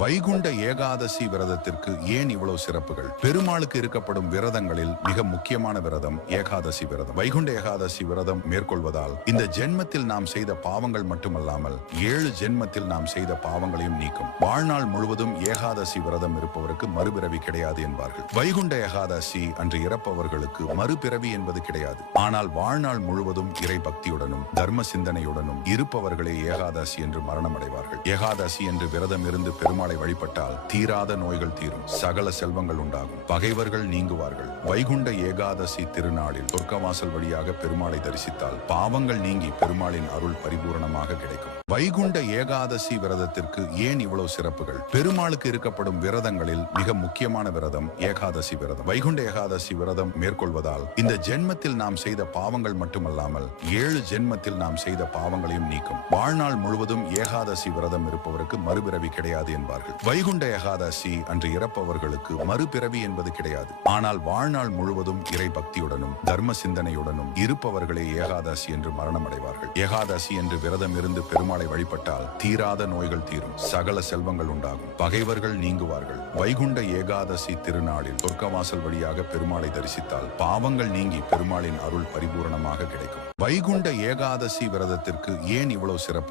வைகுண்ட ஏகாதசி விரதத்திற்கு ஏன் இவ்வளவு சிறப்புகள்? பெருமாளுக்கு இருக்கப்படும் விரதங்களில் மிக முக்கியமான விரதம் ஏகாதசி விரதம். வைகுண்ட ஏகாதசி விரதம் மேற்கொள்வதால் இந்த ஜென்மத்தில் நாம் செய்த பாவங்கள் மட்டுமல்லாமல் ஏழு ஜென்மத்தில் நாம் செய்த பாவங்களையும் நீக்கும். வாழ்நாள் முழுவதும் ஏகாதசி விரதம் இருப்பவருக்கு மறுபிறவி கிடையாது என்பார்கள். வைகுண்ட ஏகாதசி அன்று இறப்பவர்களுக்கு மறுபிறவி என்பது கிடையாது. ஆனால் வாழ்நாள் முழுவதும் இறை பக்தியுடனும் தர்ம சிந்தனையுடனும் இருப்பவர்களே ஏகாதசி என்று மரணம் அடைவார்கள் ஏகாதசி என்று விரதம் இருந்து பெருமாள் வழிபட்டால் தீராத நோய்கள் தீரும். சகல செல்வங்கள் உண்டாகும். பகைவர்கள் நீங்குவார்கள். வைகுண்ட ஏகாதசி திருநாளில் சொர்க்கவாசல் வழியாக பெருமாளை தரிசித்தால் பாவங்கள் நீங்கி பெருமாளின் அருள் பரிபூரணமாக கிடைக்கும். வைகுண்ட ஏகாதசி விரதத்திற்கு ஏன் இவ்வளவு சிறப்புகள்? பெருமாளுக்கு இருக்கப்படும் விரதங்களில் மிக முக்கியமான விரதம் ஏகாதசி விரதம். வைகுண்ட ஏகாதசி விரதம் மேற்கொள்வதால் இந்த ஜென்மத்தில் நாம் செய்த பாவங்கள் மட்டுமல்லாமல் ஏழு ஜென்மத்தில் நாம் செய்த பாவங்களையும் நீக்கும். வாழ்நாள் முழுவதும் ஏகாதசி விரதம் இருப்பவருக்கு மறுபிறவி கிடையாது என்பார் என்பார்கள் வைகுண்ட ஏகாதசி அன்று இறப்பவர்களுக்கு மறுபிறவி என்பது கிடையாது. ஆனால் வாழ்நாள் முழுவதும் இறை பக்தியுடனும் தர்ம சிந்தனையுடனும் இருப்பவர்களே ஏகாதசி என்று மரணம் அடைவார்கள் ஏகாதசி என்று விரதம் இருந்து பெருமாளை வழிபட்டால் தீராத நோய்கள் தீரும். சகல செல்வங்கள் உண்டாகும். பகைவர்கள் நீங்குவார்கள். வைகுண்ட ஏகாதசி திருநாளில் சொர்க்கவாசல் வழியாக பெருமாளை தரிசித்தால் பாவங்கள் நீங்கி பெருமாளின் அருள் பரிபூரணமாக கிடைக்கும். வைகுண்ட ஏகாதசி விரதத்திற்கு ஏன் இவ்வளவு சிறப்பு?